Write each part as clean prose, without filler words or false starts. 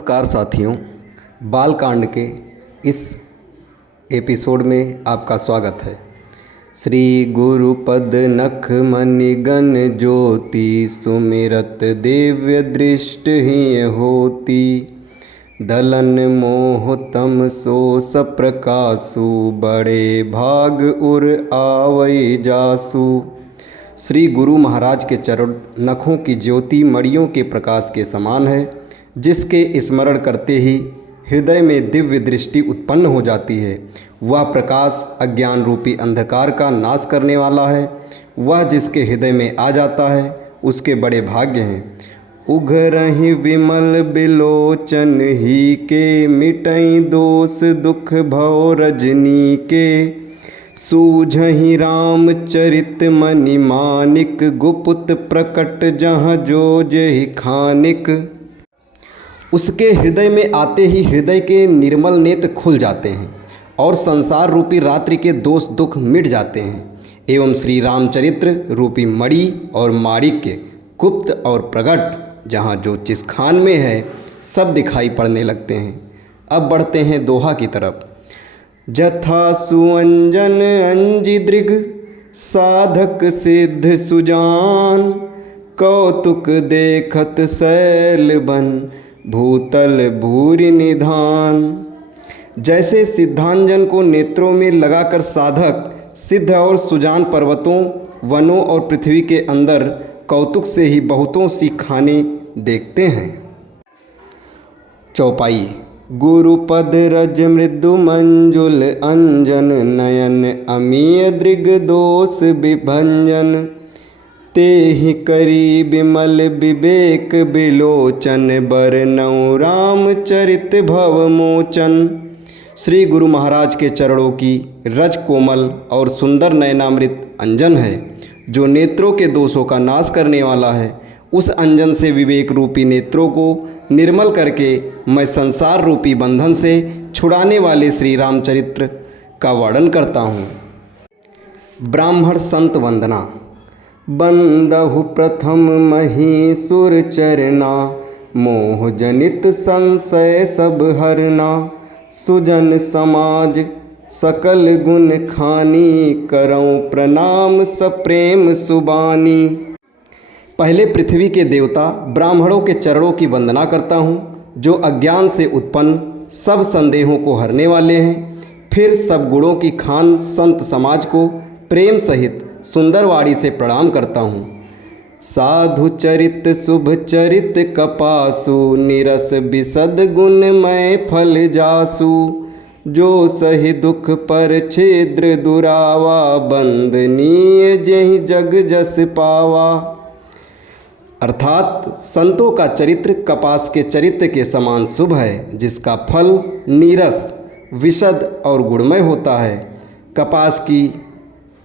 नमस्कार साथियों, बालकांड के इस एपिसोड में आपका स्वागत है। श्री गुरुपद नख मनि गण ज्योति सुमिरत दिव्य दृष्टि ही होती। दलन मोह तम सो सप्रकाशु बड़े भाग उर आवै जासु। श्री गुरु महाराज के चरण नखों की ज्योति मणियों के प्रकाश के समान है, जिसके स्मरण करते ही हृदय में दिव्य दृष्टि उत्पन्न हो जाती है। वह प्रकाश अज्ञान रूपी अंधकार का नाश करने वाला है। वह जिसके हृदय में आ जाता है उसके बड़े भाग्य हैं। उघरहि विमल बिलोचन ही के मिटई दोष दुख भव रजनी के। सूझहि रामचरित मनि मानिक गुप्त प्रकट जहाँ जो जहि खानिक। उसके हृदय में आते ही हृदय के निर्मल नेत्र खुल जाते हैं और संसार रूपी रात्रि के दोष दुख मिट जाते हैं एवं श्री रामचरित्र रूपी मणि और माणिक्य गुप्त और प्रकट जहाँ जो जिस खान में है सब दिखाई पड़ने लगते हैं। अब बढ़ते हैं दोहा की तरफ। जथा सुअंजन अंजि दृग साधक सिद्ध सुजान। कौतुक देखत शैल बन भूतल भूरि निधान। जैसे सिद्धांजन को नेत्रों में लगाकर साधक सिद्ध और सुजान पर्वतों वनों और पृथ्वी के अंदर कौतुक से ही बहुतों सी खाने देखते हैं। चौपाई। गुरुपद रज मृदु मंजुल अंजन नयन अमीय दृग दोष विभंजन। तेहि करी विमल विवेक बिलोचन बरनऊ रामचरित भव मोचन। श्री गुरु महाराज के चरणों की रज कोमल और सुंदर नयनामृत अंजन है, जो नेत्रों के दोषों का नाश करने वाला है। उस अंजन से विवेक रूपी नेत्रों को निर्मल करके मैं संसार रूपी बंधन से छुड़ाने वाले श्री रामचरित्र का वर्णन करता हूँ। ब्राह्मण संत वंदना। बंदहु प्रथम महीसुर चरना। मोह जनित संशय सब हरना। सुजन समाज सकल गुण खानी। करऊँ प्रणाम सप्रेम सुबानी। पहले पृथ्वी के देवता ब्राह्मणों के चरणों की वंदना करता हूँ, जो अज्ञान से उत्पन्न सब संदेहों को हरने वाले हैं। फिर सब गुणों की खान संत समाज को प्रेम सहित सुंदर वाणी से प्रणाम करता हूँ। साधु चरित शुभ चरित कपासु। निरस बिसद गुण मैं फल जासु। जो सही दुख पर छिद्र दुरावा। बंदनीय जहि जग जस पावा। अर्थात संतों का चरित्र कपास के चरित्र के समान शुभ है, जिसका फल नीरस विशद और गुणमय होता है। कपास की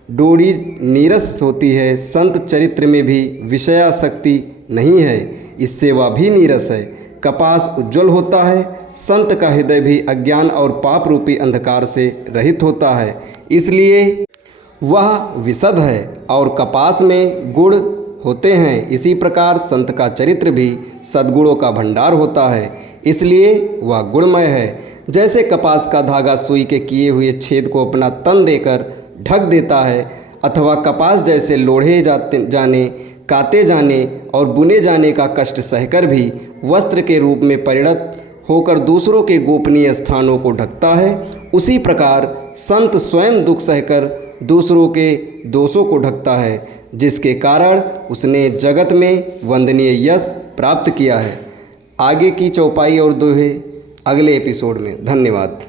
डोरी नीरस होती है, संत चरित्र में भी विषयासक्ति नहीं है, इससे वह भी नीरस है। कपास उज्ज्वल होता है, संत का हृदय भी अज्ञान और पाप रूपी अंधकार से रहित होता है, इसलिए वह विशद है और कपास में गुण होते हैं। इसी प्रकार संत का चरित्र भी सद्गुणों का भंडार होता है, इसलिए वह गुणमय है। जैसे कपास का धागा सुई के किए हुए छेद को अपना तन देकर ढक देता है, अथवा कपास जैसे लोढ़े जाने काते जाने और बुने जाने का कष्ट सहकर भी वस्त्र के रूप में परिणत होकर दूसरों के गोपनीय स्थानों को ढकता है, उसी प्रकार संत स्वयं दुख सहकर दूसरों के दोषों को ढकता है, जिसके कारण उसने जगत में वंदनीय यश प्राप्त किया है। आगे की चौपाई और दोहे अगले एपिसोड में। धन्यवाद।